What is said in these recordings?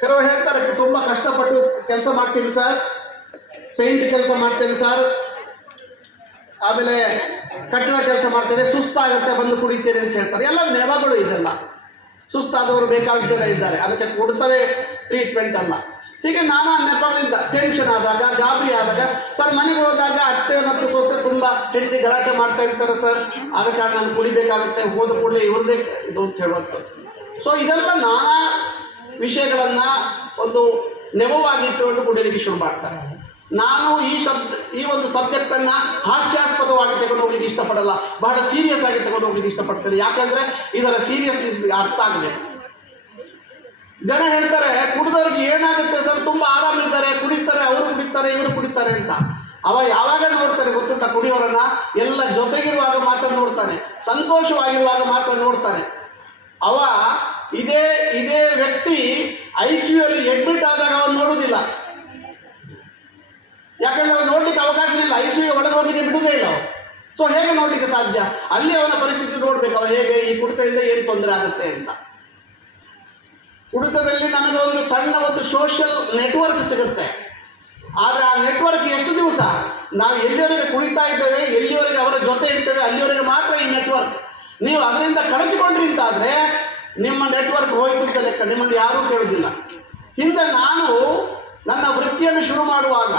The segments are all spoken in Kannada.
ಕೆಲವರು ಹೇಳ್ತಾರೆ ತುಂಬ ಕಷ್ಟಪಟ್ಟು ಕೆಲಸ ಮಾಡ್ತೀನಿ ಸರ್, ಪೇಂಟ್ ಕೆಲಸ ಮಾಡ್ತೇನೆ ಸರ್, ಆಮೇಲೆ ಕಟ್ಟಡ ಕೆಲಸ ಮಾಡ್ತೇನೆ, ಸುಸ್ತಾಗುತ್ತೆ ಬಂದು ಕುಡಿತೇನೆ ಅಂತ ಹೇಳ್ತಾರೆ. ಎಲ್ಲ ನೆವಗಳು ಇದೆಲ್ಲ. ಸುಸ್ತಾದವರು ಬೇಕಾಗ್ತಾರೆ ಇದ್ದಾರೆ, ಅದಕ್ಕೆ ಕೊಡ್ತವೆ ಟ್ರೀಟ್ಮೆಂಟ್ ಅಲ್ಲ. ಹೀಗೆ ನಾನಾ ನೆಪಗಳಿಂದ ಟೆನ್ಷನ್ ಆದಾಗ, ಗಾಬರಿ ಆದಾಗ, ಸರ್ ಮನೆಗೆ ಹೋದಾಗ ಅತ್ತೆ ಮತ್ತು ಸೊಸೆ ತುಂಬ ಹೆಂಡತಿ ಗಲಾಟೆ ಮಾಡ್ತಾ ಇರ್ತಾರೆ ಸರ್, ಆದ ಕಾರಣ ನಾನು ಕುಡಿಬೇಕಾಗುತ್ತೆ, ಹೋದ ಕೂಡಲೇ ಇವ್ರದೇ ಇದು ಅಂತ ಹೇಳುವಂಥ. ಸೊ ಇದೆಲ್ಲ ನಾನಾ ವಿಷಯಗಳನ್ನು ಒಂದು ನೆವವಾಗಿಟ್ಟುಕೊಂಡು ಕುಡಿಯಲಿಕ್ಕೆ ಶುರು ಮಾಡ್ತಾರೆ. ನಾನು ಈ ಒಂದು ಸಬ್ಜೆಕ್ಟನ್ನು ಹಾಸ್ಯಾಸ್ಪದವಾಗಿ ತಗೊಂಡು ಹೋಗ್ಲಿಕ್ಕೆ ಇಷ್ಟಪಡಲ್ಲ, ಬಹಳ ಸೀರಿಯಸ್ ಆಗಿ ತಗೊಂಡು ಹೋಗ್ಲಿಕ್ಕೆ ಇಷ್ಟಪಡ್ತೇನೆ. ಯಾಕಂದರೆ ಇದರ ಸೀರಿಯಸ್ನೆಸ್ ಅರ್ಥ ಆಗಿದೆ. ಜನ ಹೇಳ್ತಾರೆ ಕುಡಿದವ್ರಿಗೆ ಏನಾಗುತ್ತೆ ಸರ್, ತುಂಬ ಆರಾಮಿದ್ದಾರೆ, ಕುಡಿತಾರೆ, ಅವರು ಕುಡಿತಾರೆ, ಇವರು ಕುಡಿತಾರೆ ಅಂತ. ಅವ ಯಾವಾಗ ನೋಡ್ತಾನೆ ಗೊತ್ತುಂಟ, ಕುಡಿಯೋರನ್ನ ಎಲ್ಲ ಜೊತೆಗಿರುವಾಗ ಮಾತ್ರ ನೋಡ್ತಾನೆ, ಸಂತೋಷವಾಗಿರುವಾಗ ಮಾತ್ರ ನೋಡ್ತಾನೆ. ಅವ ಇದೇ ವ್ಯಕ್ತಿ ICU ಅಲ್ಲಿ ಅಡ್ಮಿಟ್ ಆದಾಗ ಅವನು ನೋಡುವುದಿಲ್ಲ. ಯಾಕಂದ್ರೆ ಅವನು ನೋಡ್ಲಿಕ್ಕೆ ಅವಕಾಶ ಇಲ್ಲ, ICU ಒಳಗೆ ಹೋಗಲಿಕ್ಕೆ ಬಿಡುವುದೇ ಇಲ್ಲ. ಸೊ ಹೇಗೆ ನೋಡ್ಲಿಕ್ಕೆ ಸಾಧ್ಯ? ಅಲ್ಲಿ ಅವನ ಪರಿಸ್ಥಿತಿ ನೋಡ್ಬೇಕು, ಅವ ಹೇಗೆ ಈ ಕುಡಿತದಿಂದ ಏನು ತೊಂದರೆ ಆಗುತ್ತೆ ಅಂತ. ಕುಡಿತದಲ್ಲಿ ನಮಗೆ ಒಂದು ಸಣ್ಣ ಒಂದು ಸೋಷಿಯಲ್ ನೆಟ್ವರ್ಕ್ ಸಿಗುತ್ತೆ. ಆದರೆ ಆ ನೆಟ್ವರ್ಕ್ ಎಷ್ಟು ದಿವಸ, ನಾವು ಎಲ್ಲಿವರೆಗೆ ಕುಡಿತಾ ಇದ್ದೇವೆ, ಎಲ್ಲಿವರೆಗೆ ಅವರ ಜೊತೆ ಇರ್ತೇವೆ, ಅಲ್ಲಿವರೆಗೆ ಮಾತ್ರ ಈ ನೆಟ್ವರ್ಕ್. ನೀವು ಅದರಿಂದ ಕಳಚಿಕೊಂಡ್ರಿ ಅಂತಾದರೆ ನಿಮ್ಮ ನೆಟ್ವರ್ಕ್ ಹೋಯ್ತು ಅಂತ ಲೆಕ್ಕ, ನಿಮ್ಮನ್ನು ಯಾರೂ ಕೇಳೋದಿಲ್ಲ. ಹಿಂದೆ ನಾನು ನನ್ನ ವೃತ್ತಿಯನ್ನು ಶುರು ಮಾಡುವಾಗ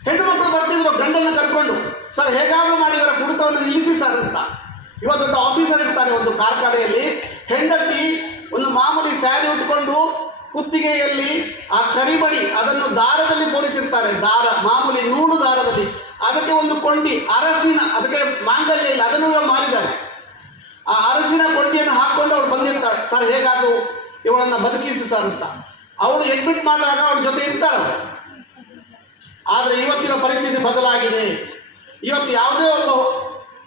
ಹೆಣ್ಣು ಮಕ್ಕಳು ಬರ್ತಿದ್ರು ಗಂಡನ್ನು ಕರ್ಕೊಂಡು, ಸರ್ ಹೇಗಾದರೂ ಮಾಡಿ ಇವರ ಕುಡಿತವನ್ನು ನಿಲ್ಲಿಸಿ ಸರ್ ಅಂತ. ಇವತ್ತು ದೊಡ್ಡ ಆಫೀಸರ್ ಇರ್ತಾರೆ ಒಂದು ಕಾರ್ಖಾನೆಯಲ್ಲಿ, ಹೆಂಡತಿ ಒಂದು ಮಾಮೂಲಿ ಸ್ಯಾರಿ ಉಟ್ಕೊಂಡು ಕುತ್ತಿಗೆಯಲ್ಲಿ ಆ ಕರಿಬಡಿ ಅದನ್ನು ದಾರದಲ್ಲಿ ಪೋಲಿಸಿರ್ತಾರೆ, ದಾರ ಮಾಮೂಲಿ ನೂಲು ದಾರದಲ್ಲಿ, ಅದಕ್ಕೆ ಒಂದು ಕೊಂಡಿ ಅರಸಿನ, ಅದಕ್ಕೆ ಮಾಂಗಲ್ಯ ಇಲ್ಲ, ಅದನ್ನು ಮಾರಿದ್ದಾರೆ. ಆ ಅರಸಿನ ಕೊಂಡಿಯನ್ನು ಹಾಕ್ಕೊಂಡು ಅವ್ರು ಬಂದಿರ್ತಾಳೆ, ಸರ್ ಹೇಗಾದರೂ ಇವಳನ್ನು ಬದುಕಿಸಿ ಸರ್ ಅಂತ. ಅವಳು ಅಡ್ಮಿಟ್ ಮಾಡಿದಾಗ ಅವಳ ಜೊತೆ ಇರ್ತಾಳೆ. ಆದರೆ ಇವತ್ತಿನ ಪರಿಸ್ಥಿತಿ ಬದಲಾಗಿದೆ. ಇವತ್ತು ಯಾವುದೇ ಒಬ್ಬ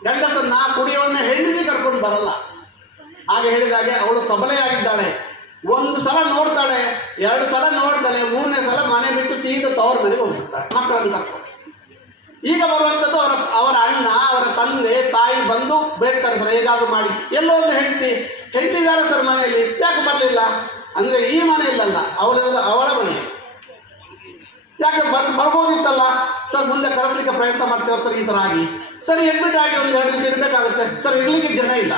ಗಂಡಸನ್ನ ಕುಡಿಯೋನ್ನ ಹೆಂಡತಿ ಕರ್ಕೊಂಡು ಬರಲ್ಲ. ಹಾಗೆ ಹೇಳಿದಾಗೆ ಅವಳು ಸಬಲೆಯಾಗಿದ್ದಾಳೆ. ಒಂದು ಸಲ ನೋಡ್ತಾಳೆ, 2 ಸಲ ನೋಡ್ತಾಳೆ, 3ನೇ ಸಲ ಮನೆ ಬಿಟ್ಟು ಸೀದಾ ತವ್ರ ಮನೆಗೆ ಹೋಗ್ಬಿಡ್ತಾಳೆ ಮಕ್ಕಳನ್ನು ಕರ್ಕೊಂಡು. ಈಗ ಬರುವಂಥದ್ದು ಅವರ ಅಣ್ಣ, ಅವರ ತಂದೆ, ತಾಯಿ ಬಂದು ಬೇಡ್ತಾರೆ, ಸರ್ ಹೇಗಾದರೂ ಮಾಡಿ. ಎಲ್ಲೋ ಒಂದು ಹೆಂಡತಿ ಇದ್ದಾರೆ ಸರ್ ಮನೆಯಲ್ಲಿ, ಯಾಕೆ ಬರಲಿಲ್ಲ ಅಂದರೆ ಈ ಮನೆಯಲ್ಲಲ್ಲ, ಅವಳ ಮನೆ. ಯಾಕೆ ಬರ್ಬೋದಿತ್ತಲ್ಲ ಸರ್, ಮುಂದೆ ಕರೆಸಲಿಕ್ಕೆ ಪ್ರಯತ್ನ ಮಾಡ್ತೇವೆ ಸರ್, ಈ ಥರ ಆಗಿ ಸರ್ ಅಡ್ಮಿಟ್ ಆಗಿ ಒಂದು 2 ದಿವಸ ಇರಬೇಕಾಗುತ್ತೆ ಸರ್, ಇರಲಿಕ್ಕೆ ಜನ ಇಲ್ಲ.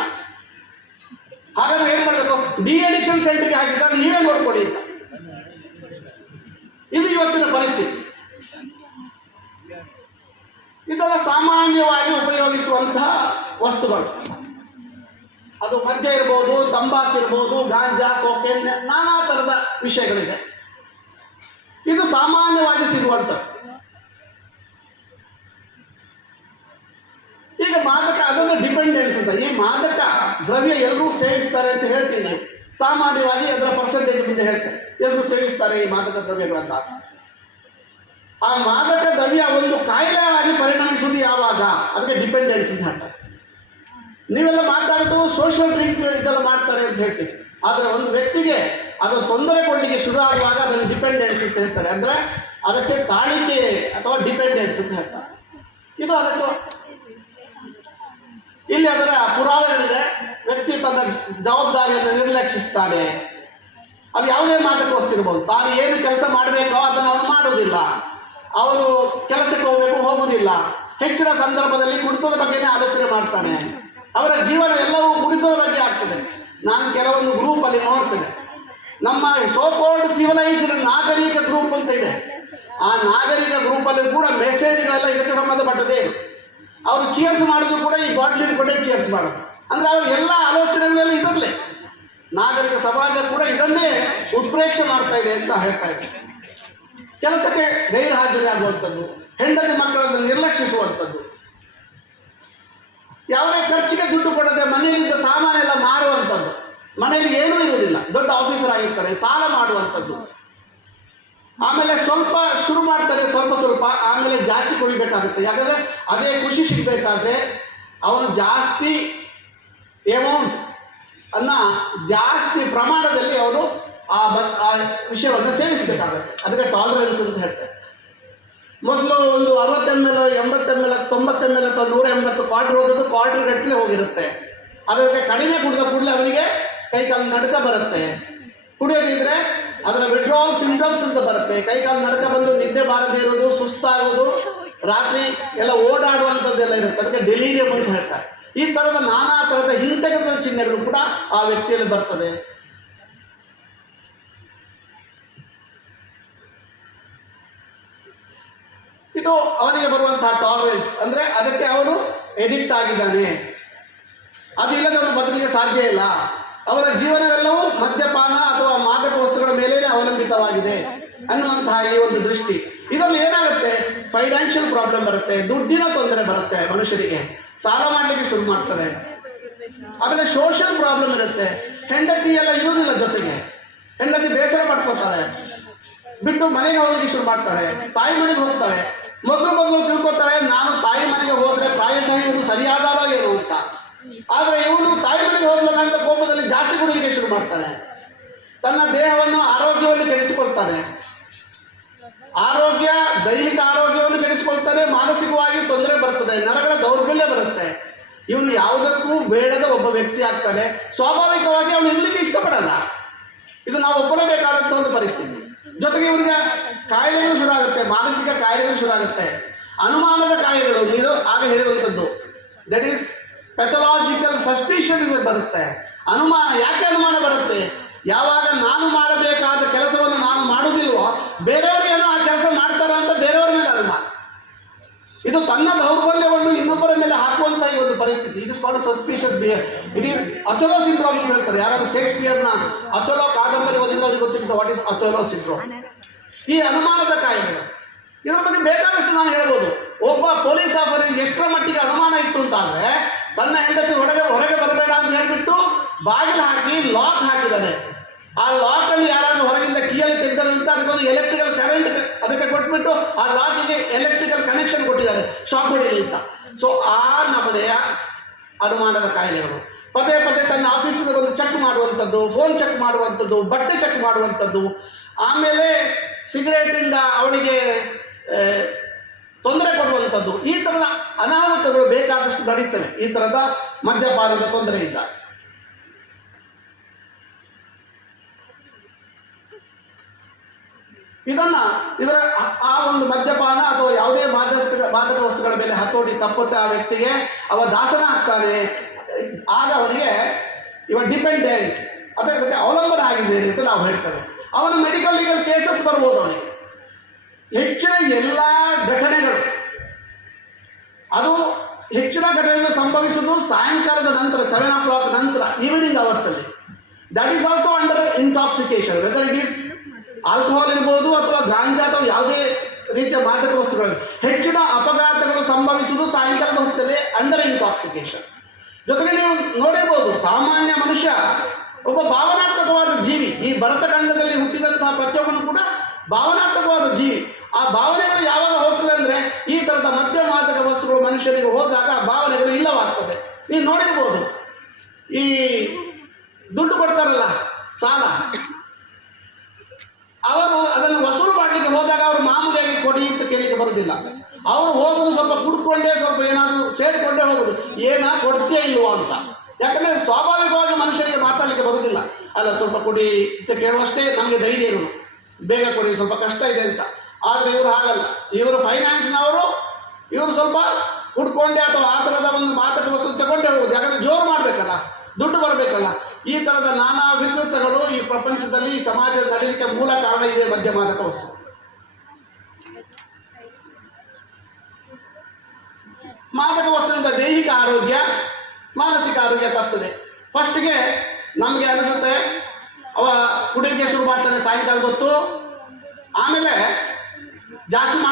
ಹಾಗಾದ್ರೆ ಏನು ಮಾಡಬೇಕು? ಡಿಅಡಿಕ್ಷನ್ ಸೆಂಟರ್ಗೆ ಹಾಕಿ ಸರ್, ನೀವೇ ನೋಡ್ಕೊಳ್ಳಿ ಅಂತ. ಇದು ಇವತ್ತಿನ ಪರಿಸ್ಥಿತಿ. ಇದೆಲ್ಲ ಸಾಮಾನ್ಯವಾಗಿ ಉಪಯೋಗಿಸುವಂತಹ ವಸ್ತುಗಳು. ಅದು ಮದ್ಯ ಇರ್ಬೋದು, ತಂಬಾಕು ಇರ್ಬೋದು, ಗಾಂಜಾ, ಕೋಕೇನ್, ನಾನಾ ಥರದ ವಿಷಯಗಳಿದೆ. ಇದು ಸಾಮಾನ್ಯವಾಗಿ ಸಿಗುವಂಥದ್ದು. ಈಗ ಮಾದಕ, ಅದನ್ನು ಡಿಪೆಂಡೆನ್ಸ್ ಅಂತ. ಈ ಮಾದಕ ದ್ರವ್ಯ ಎಲ್ಲರೂ ಸೇವಿಸ್ತಾರೆ ಅಂತ ಹೇಳ್ತೀನಿ. ಸಾಮಾನ್ಯವಾಗಿ ಅದರ ಪರ್ಸೆಂಟೇಜ್ ಮುಂದೆ ಹೇಳ್ತಾರೆ, ಎಲ್ಲರೂ ಸೇವಿಸ್ತಾರೆ ಈ ಮಾದಕ ದ್ರವ್ಯಗಳಂತ. ಆ ಮಾದಕ ದ್ರವ್ಯ ಒಂದು ಕಾಯಿಲೆಯಾಗಿ ಪರಿಣಮಿಸುವುದು ಯಾವಾಗ? ಅದಕ್ಕೆ ಡಿಪೆಂಡೆನ್ಸ್ ಅಂತ ಹೇಳ್ತಾರೆ. ನೀವೆಲ್ಲ ಮಾತಾಡೋದು ಸೋಷಿಯಲ್ ಡ್ರಿಂಕ್ ಇದೆಲ್ಲ ಮಾಡ್ತಾರೆ ಅಂತ ಹೇಳ್ತೀವಿ. ಆದರೆ ಒಂದು ವ್ಯಕ್ತಿಗೆ ಅದು ತೊಂದರೆ ಕೊಡಲಿಕ್ಕೆ ಶುರು ಆಗುವಾಗ ಅದನ್ನು ಡಿಪೆಂಡೆನ್ಸ್ ಅಂತ ಹೇಳ್ತಾರೆ. ಅಂದರೆ ಅದಕ್ಕೆ ತಾಳಿಕೆ ಅಥವಾ ಡಿಪೆಂಡೆನ್ಸ್ ಅಂತ ಹೇಳ್ತಾರೆ. ಇದು ಅದಕ್ಕೆ ಇಲ್ಲಿ ಅದರ ಪುರಾವೆಗಳಿದೆ. ವ್ಯಕ್ತಿ ತನ್ನ ಜವಾಬ್ದಾರಿಯನ್ನು ನಿರ್ಲಕ್ಷಿಸ್ತಾನೆ. ಅದು ಯಾವುದೇ ಮಾದಕ ವಸ್ತು ಇರ್ಬೋದು. ತಾನು ಏನು ಕೆಲಸ ಮಾಡಬೇಕೋ ಅದನ್ನು ಅವನು ಮಾಡೋದಿಲ್ಲ. ಅವನು ಕೆಲಸಕ್ಕೆ ಹೋಗುವುದಿಲ್ಲ. ಹೆಚ್ಚಿನ ಸಂದರ್ಭದಲ್ಲಿ ಕುಡಿತದ ಬಗ್ಗೆನೇ ಆಲೋಚನೆ ಮಾಡ್ತಾನೆ. ಅವರ ಜೀವನ ಎಲ್ಲವೂ ಕುಡಿತದ ಬಗ್ಗೆ ಆಗ್ತದೆ. ನಾನು ಕೆಲವೊಂದು ಗ್ರೂಪಲ್ಲಿ ನೋಡ್ತೇನೆ, ನಮ್ಮ ಸೋಕೋಲ್ಡ್ ಸಿವಿಲೈಸ್ಡ್ ನಾಗರಿಕ ಗ್ರೂಪ್ ಅಂತ ಇದೆ. ಆ ನಾಗರಿಕ ಗ್ರೂಪಲ್ಲಿ ಕೂಡ ಮೆಸೇಜ್ಗಳೆಲ್ಲ ಇದಕ್ಕೆ ಸಂಬಂಧಪಟ್ಟದೇ. ಅವರು ಚಿಯರ್ಸ್ ಮಾಡೋದು ಕೂಡ ಈ ಬಾಟ್ಲಿ ಕೊಟ್ಟೆ ಚಿಯರ್ಸ್ ಮಾಡೋದು. ಅಂದರೆ ಅವರು ಎಲ್ಲ ಆಲೋಚನೆಗಳೆಲ್ಲ ಇದರಲ್ಲೇ. ನಾಗರಿಕ ಸಮಾಜ ಕೂಡ ಇದನ್ನೇ ಉತ್ಪ್ರೇಕ್ಷೆ ಮಾಡ್ತಾ ಇದೆ ಅಂತ ಹೇಳ್ತಾ ಇದೆ. ಕೆಲಸಕ್ಕೆ ಗೈರು ಹಾಜರಾಗುವಂಥದ್ದು, ಹೆಂಡತಿ ಮಕ್ಕಳನ್ನು ನಿರ್ಲಕ್ಷಿಸುವಂಥದ್ದು, ಯಾವುದೇ ಖರ್ಚಿಗೆ ದುಡ್ಡು ಕೊಡದೆ ಮನೆಯಲ್ಲಿದ್ದ ಸಾಮಾನೆಲ್ಲ ಮಾರುವಂಥದ್ದು. ಮನೆಯಲ್ಲಿ ಏನೂ ಇರುವುದಿಲ್ಲ, ದೊಡ್ಡ ಆಫೀಸರ್ ಆಗಿರ್ತಾರೆ, ಸಾಲ ಮಾಡುವಂಥದ್ದು. ಆಮೇಲೆ ಸ್ವಲ್ಪ ಶುರು ಮಾಡ್ತಾರೆ, ಸ್ವಲ್ಪ ಆಮೇಲೆ ಜಾಸ್ತಿ ಕುಡಿಬೇಕಾಗುತ್ತೆ. ಯಾಕಂದರೆ ಅದೇ ಖುಷಿ ಸಿಗಬೇಕಾದ್ರೆ ಅವನು ಜಾಸ್ತಿ ಅಮೌಂಟ್ ಅನ್ನು ಜಾಸ್ತಿ ಪ್ರಮಾಣದಲ್ಲಿ ಅವನು ಆ ವಿಷಯವನ್ನು ಸೇವಿಸಬೇಕಾಗುತ್ತೆ. ಅದಕ್ಕೆ ಟಾಲರೆನ್ಸ್ ಅಂತ ಹೇಳ್ತಾರೆ. ಮೊದಲು ಒಂದು 60 ml 80 ml 90 ml ಅಥವಾ 180 ಕ್ವಾರ್ಟರ್ ಹೋಗೋದು ಕ್ವಾರ್ಟರ್ ಗಟ್ಟಲೆ ಹೋಗಿರುತ್ತೆ. ಅದಕ್ಕೆ ಕಡಿಮೆ ಕುಡಿದ ಕೂಡಲೇ ಅವನಿಗೆ ಕೈಕಾಲು ನಡುಕ ಬರುತ್ತೆ. ಕುಡಿಯೋದಿದ್ರೆ ಅದರ ವಿಡ್ರಾಲ್ ಸಿಂಪ್ಟಮ್ಸ್ ಅಂತ ಬರುತ್ತೆ. ಕೈಕಾಲು ನಡಕ ಬಂದು ನಿದ್ದೆ ಬಾರದೇ ಇರೋದು, ಸುಸ್ತಾಗೋದು, ರಾತ್ರಿ ಎಲ್ಲ ಓಡಾಡುವಂಥದ್ದೆಲ್ಲ ಇರುತ್ತೆ. ಅದಕ್ಕೆ ಡೆಲೀರಿಯಂ ಅಂತ ಹೇಳ್ತಾರೆ. ಈ ಥರದ ನಾನಾ ಥರದ ಹಿಂತೆಗೆದ ಚಿಹ್ನೆಗಳು ಕೂಡ ಆ ವ್ಯಕ್ತಿಯಲ್ಲಿ ಬರ್ತದೆ. ಇದು ಅವನಿಗೆ ಬರುವಂತಹ ಟಾಲರೆನ್ಸ್, ಅಂದರೆ ಅದಕ್ಕೆ ಅವನು ಎಡಿಕ್ಟ್ ಆಗಿದ್ದಾನೆ. ಅದು ಇಲ್ಲದೆ ಅವನು ಬದುಕಲಿಕ್ಕೆ ಸಾಧ್ಯ ಇಲ್ಲ. ಅವರ ಜೀವನವೆಲ್ಲವೂ ಮದ್ಯಪಾನ ಅಥವಾ ಮಾದಕ ವಸ್ತುಗಳ ಮೇಲೇ ಅವಲಂಬಿತವಾಗಿದೆ ಅನ್ನುವಂತಹ ಈ ಒಂದು ದೃಷ್ಟಿ. ಇದರಲ್ಲಿ ಏನಾಗುತ್ತೆ, ಫೈನಾನ್ಷಿಯಲ್ ಪ್ರಾಬ್ಲಮ್ ಬರುತ್ತೆ, ದುಡ್ಡಿನ ತೊಂದರೆ ಬರುತ್ತೆ, ಮನುಷ್ಯರಿಗೆ ಸಾಲ ಮಾಡಲಿಕ್ಕೆ ಶುರು ಮಾಡ್ತಾರೆ. ಆಮೇಲೆ ಸೋಷಿಯಲ್ ಪ್ರಾಬ್ಲಮ್ ಇರುತ್ತೆ, ಹೆಂಡತಿ ಎಲ್ಲ ಇರುವುದಿಲ್ಲ ಜೊತೆಗೆ, ಹೆಂಡತಿ ಬೇಸರ ಪಡ್ಕೋತಾಳೆ, ಬಿಟ್ಟು ಮನೆಗೆ ಹೋಗಲಿಕ್ಕೆ ಶುರು ಮಾಡ್ತಾಳೆ, ತಾಯಿ ಮನೆಗೆ ಹೋಗ್ತಾಳೆ. ಮೊದಲು ತಿಳ್ಕೊತಾಳೆ, ನಾನು ತಾಯಿ ಮನೆಗೆ ಹೋದರೆ ಪ್ರಾಯಶಃ ಇವನು ಸರಿಯಾದಾರ ಏನು ಅಂತ. ಆದರೆ ಇವನು ತಾಯಿ ಮನೆಗೆ ಹೋಗ್ಲಿಲ್ಲ ಅಂತ ಕೋಪದಲ್ಲಿ ಜಾಸ್ತಿ ಕುಡಿಲಿಕ್ಕೆ ಶುರು ಮಾಡ್ತಾನೆ, ತನ್ನ ದೇಹವನ್ನು ಆರೋಗ್ಯವನ್ನು ಕೆಡಿಸಿಕೊಳ್ತಾನೆ. ದೈಹಿಕ ಆರೋಗ್ಯವನ್ನು ಕೆಡಿಸಿಕೊಳ್ತಾನೆ, ಮಾನಸಿಕವಾಗಿ ತೊಂದರೆ ಬರ್ತದೆ, ನರಗಳ ದೌರ್ಬಲ್ಯ ಬರುತ್ತೆ. ಇವನು ಯಾವುದಕ್ಕೂ ಬೇಡದ ಒಬ್ಬ ವ್ಯಕ್ತಿ ಆಗ್ತಾನೆ. ಸ್ವಾಭಾವಿಕವಾಗಿ ಅವನು ಇರಲಿಕ್ಕೆ ಇಷ್ಟಪಡಲ್ಲ. ಇದು ನಾವು ಒಪ್ಪಲೇಬೇಕಾದಂಥ ಒಂದು ಪರಿಸ್ಥಿತಿ. ಜೊತೆಗೆ ಇವನಿಗೆ ಕಾಯಿಲೆಗಳು ಶುರು ಆಗುತ್ತೆ, ಮಾನಸಿಕ ಕಾಯಿಲೆಗಳು ಶುರು ಆಗುತ್ತೆ, ಅನುಮಾನದ ಕಾಯಿಲೆಗಳು. ನೀವು ಆಗ ಹೇಳುವಂಥದ್ದು ದಟ್ ಈಸ್ ಪೆಥಲಾಜಿಕಲ್ ಸಸ್ಪಿಷನ್ ಬರುತ್ತೆ. ಅನುಮಾನ. ಯಾಕೆ ಅನುಮಾನ ಬರುತ್ತೆ? ಯಾವಾಗ ನಾನು ಮಾಡಬೇಕಾದ ಕೆಲಸವನ್ನು ನಾನು ಮಾಡುವುದಿಲ್ವೋ, ಬೇರೆಯವರು ಏನೋ ಆ ಕೆಲಸ ಮಾಡ್ತಾರ ಅಂತ ಬೇರೆಯವರ ಮೇಲೆ ಅನುಮಾನ. ಇದು ತನ್ನ ದೌರ್ಬಲ್ಯವನ್ನು ಇನ್ನೊಬ್ಬರ ಮೇಲೆ ಹಾಕುವಂಥ ಈ ಒಂದು ಪರಿಸ್ಥಿತಿ. It is called suspicious behaviour. It is Othello syndrome ಅಂತ ಹೇಳ್ತಾರೆ. ಯಾರಾದ್ರೂ ಶೇಕ್ಸ್ಪಿಯರ್ನ ಅಥೆಲೋ ಕಾದಂಬರಿ ಓದಿದ್ರೆ ಅವ್ರಿಗೆ ಗೊತ್ತಿರುತ್ತೆ ವಾಟ್ ಈಸ್ ಅಥೆಲೋ ಸಿಂಡ್ರೋಮ್. ಈ ಅನುಮಾನದ ಕಾಯಿಲೆ, ಇದ್ರ ಬಗ್ಗೆ ಬೇಕಾದಷ್ಟು ನಾನು ಹೇಳ್ಬೋದು. ಒಬ್ಬ ಪೊಲೀಸ್ ಆಫೀಸರ್ ಎಷ್ಟರ ಮಟ್ಟಿಗೆ ಅನುಮಾನ ಇತ್ತು ಅಂತಾದರೆ, ತನ್ನ ಹೆಂಡತಿ ಹೊರಗೆ ಬರಬೇಡ ಅಂತ ಹೇಳ್ಬಿಟ್ಟು ಬಾಗಿಲು ಹಾಕಿ ಲಾಕ್ ಹಾಕಿದ್ದಾರೆ. ಆ ಲಾಕಲ್ಲಿ ಯಾರಾದ್ರೂ ಹೊರಗಿಂದ ಕೀಯಲ್ಲಿ ತೆಗೆದಂತ ಅದಕ್ಕೊಂದು ಎಲೆಕ್ಟ್ರಿಕಲ್ ಕರೆಂಟ್ ಅದಕ್ಕೆ ಕೊಟ್ಬಿಟ್ಟು ಆ ಲಾಕಿಗೆ ಎಲೆಕ್ಟ್ರಿಕಲ್ ಕನೆಕ್ಷನ್ ಕೊಟ್ಟಿದ್ದಾರೆ, ಶಾಕ್ ಹೊಡಿಲಿ ಅಂತ. ಸೊ ಆ ನಮನೆಯ ಅನುಮಾನದ ಕಾಯಿಲೆಗಳು. ಪದೇ ತನ್ನ ಆಫೀಸಿಗೆ ಬಂದು ಚೆಕ್ ಮಾಡುವಂಥದ್ದು, ಫೋನ್ ಚೆಕ್ ಮಾಡುವಂಥದ್ದು, ಬಟ್ಟೆ ಚೆಕ್ ಮಾಡುವಂಥದ್ದು, ಆಮೇಲೆ ಸಿಗರೇಟಿಂದ ಅವಳಿಗೆ ತೊಂದರೆ ಕೊಡುವಂಥದ್ದು. ಈ ಥರದ ಅನಾಹುತಗಳು ಬೇಕಾದಷ್ಟು ನಡೀತವೆ ಈ ಥರದ ಮದ್ಯಪಾನದ ತೊಂದರೆಯಿಂದ. ಇದರ ಆ ಒಂದು ಮದ್ಯಪಾನ ಅಥವಾ ಯಾವುದೇ ಮಾದಕ ವಸ್ತುಗಳ ಮೇಲೆ ಹತೋಟಿ ತಪ್ಪುತ್ತೆ ಆ ವ್ಯಕ್ತಿಗೆ, ಅವ ದಾಸನ ಆಗ್ತಾನೆ. ಆಗ ಅವನಿಗೆ ಇವ ಡಿಪೆಂಡೆಂಟ್, ಅದಕ್ಕೆ ಅವಲಂಬನೆ ಆಗಿದೆ ಅಂತ ನಾವು ಹೇಳ್ತೇವೆ. ಅವನು ಮೆಡಿಕಲ್ ಲೀಗಲ್ ಕೇಸಸ್ ಬರ್ಬೋದು. ಅವನಿಗೆ ಹೆಚ್ಚಿನ ಎಲ್ಲ ಘಟನೆಗಳು, ಅದು ಹೆಚ್ಚಿನ ಘಟನೆಗಳು ಸಂಭವಿಸುವುದು ಸಾಯಂಕಾಲದ ನಂತರ, 7 o'clock ನಂತರ, ಈವ್ನಿಂಗ್ ಅವರ್ಸಲ್ಲಿ. That is also under intoxication. Whether it is alcohol ಇರ್ಬೋದು ಅಥವಾ ಗಾಂಜಾ ಅಥವಾ ಯಾವುದೇ ರೀತಿಯ ಮಾದಕ ವಸ್ತುಗಳು. ಹೆಚ್ಚಿನ ಅಪಘಾತಗಳು ಸಂಭವಿಸುವುದು ಸಾಯಂಕಾಲದ ಹೊತ್ತಲ್ಲಿ ಅಂಡರ್ ಇಂಟಾಕ್ಸಿಕೇಶನ್. ಜೊತೆಗೆ ನೀವು ನೋಡಿರ್ಬೋದು, ಸಾಮಾನ್ಯ ಮನುಷ್ಯ ಒಬ್ಬ ಭಾವನಾತ್ಮಕವಾದ ಜೀವಿ. ಈ ಭರತಖಂಡದಲ್ಲಿ ಹುಟ್ಟಿದಂತಹ ಪ್ರತಿಯೊಬ್ಬನು ಕೂಡ ಭಾವನಾತ್ಮಕವಾದ ಜೀವಿ. ಆ ಭಾವನೆಗಳು ಯಾವಾಗ ಹೋಗ್ತದೆ ಅಂದರೆ, ಈ ಥರದ ಮಾದಕ ವಸ್ತುಗಳು ಮನುಷ್ಯನಿಗೆ ಹೋದಾಗ ಭಾವನೆಗಳು ಇಲ್ಲವಾಗ್ತದೆ. ನೀವು ನೋಡಿರ್ಬೋದು, ಈ ದುಡ್ಡು ಕೊಡ್ತಾರಲ್ಲ ಸಾಲ, ಅವರು ಅದನ್ನು ವಸೂಲು ಮಾಡಲಿಕ್ಕೆ ಹೋದಾಗ ಅವರು ಮಾಮೂಲಿಯಾಗಿ ಕೊಡಿ ಅಂತ ಕೇಳಲಿಕ್ಕೆ ಬರೋದಿಲ್ಲ. ಅವರು ಹೋಗೋದು ಸ್ವಲ್ಪ ಕುಡ್ಕೊಂಡೇ, ಸ್ವಲ್ಪ ಏನಾದರೂ ಸೇರಿಕೊಂಡೇ ಹೋಗೋದು, ಕೊಡ್ತೇ ಇಲ್ವೋ ಅಂತ. ಯಾಕಂದರೆ ಸ್ವಾಭಾವಿಕವಾಗಿ ಮನುಷ್ಯರಿಗೆ ಮಾತಾಡಲಿಕ್ಕೆ ಬರೋದಿಲ್ಲ. ಅಲ್ಲ, ಸ್ವಲ್ಪ ಕೊಡಿ ಅಂತ ಕೇಳುವಷ್ಟೇ ನಮಗೆ ಧೈರ್ಯ ಇರೋದು, ಬೇಗ ಕೊಡಿ, ಸ್ವಲ್ಪ ಕಷ್ಟ ಇದೆ ಅಂತ. ಆದರೆ ಇವರು ಹಾಗಲ್ಲ. ಇವರು ಫೈನಾನ್ಸ್ನವರು, ಇವರು ಸ್ವಲ್ಪ ಕುಡ್ಕೊಂಡೆ ಅಥವಾ ಆ ಥರದ ಒಂದು ಮಾದಕ ವಸ್ತು ತಗೊಂಡೇ ಹೋಗೋದು. ಯಾಕಂದರೆ ಜೋರು ಮಾಡಬೇಕಲ್ಲ, ದುಡ್ಡು ಬರಬೇಕಲ್ಲ. ಈ ಥರದ ನಾನಾ ವಿಕೃತಗಳು ಈ ಪ್ರಪಂಚದಲ್ಲಿ, ಈ ಸಮಾಜದಲ್ಲಿ ನಡೀಲಿಕ್ಕೆ ಮೂಲ ಕಾರಣ ಇದೆ ಮಾದಕ ವಸ್ತು. ಮಾದಕ ವಸ್ತುವಿಂದ ದೈಹಿಕ ಆರೋಗ್ಯ, ಮಾನಸಿಕ ಆರೋಗ್ಯ ತಪ್ಪುತ್ತದೆ. ಫಸ್ಟ್ಗೆ ನಮಗೆ ಅನಿಸುತ್ತೆ, ಅವ ಕುಡಿಯೋಕ್ಕೆ ಶುರು ಮಾಡ್ತಾನೆ ಸಾಯಂಕಾಲದ ಹೊತ್ತು, ಆಮೇಲೆ ಜಾಸ್ತಿ